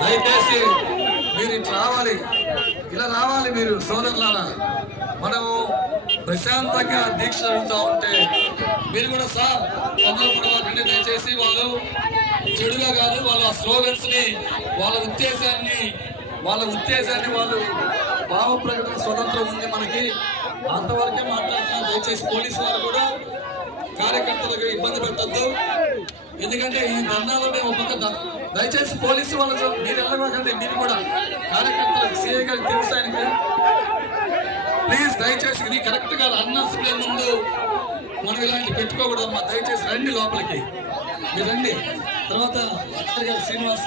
దయచేసి మీరు ఇట్లా రావాలి, ఇలా రావాలి మీరు సోదరులారా. మనము ప్రశాంతంగా దీక్ష జరుగుతూ ఉంటే మీరు కూడా సార్ తొందరపడవాలండి. దయచేసి వాళ్ళు చెడుగా కాదు, వాళ్ళ స్లోగన్స్ ని వాళ్ళ ఉద్దేశాన్ని వాళ్ళు భావ ప్రకటన స్వతంత్రం ఉంది మనకి, అంతవరకే మాట్లాడుతున్నారు. దయచేసి పోలీసు వారు కూడా కార్యకర్తలకు ఇబ్బంది పెట్టద్దు. ఎందుకంటే ఈ ధర్నాలో మేము ఒక దయచేసి పోలీసు వాళ్ళు మీరు వెళ్ళకండి. మీరు కూడా కార్యకర్తలకు సిఐ గారికి తెలుసు ఆయనకి. ప్లీజ్ దయచేసి ఇది కరెక్ట్ కాదు. అన్నర్స్ప్లే ముందు మనం ఇలాంటి పెట్టుకోకూడదమ్మా. దయచేసి రండి లోపలికి, మీరు రండి. తర్వాత శ్రీనివాస్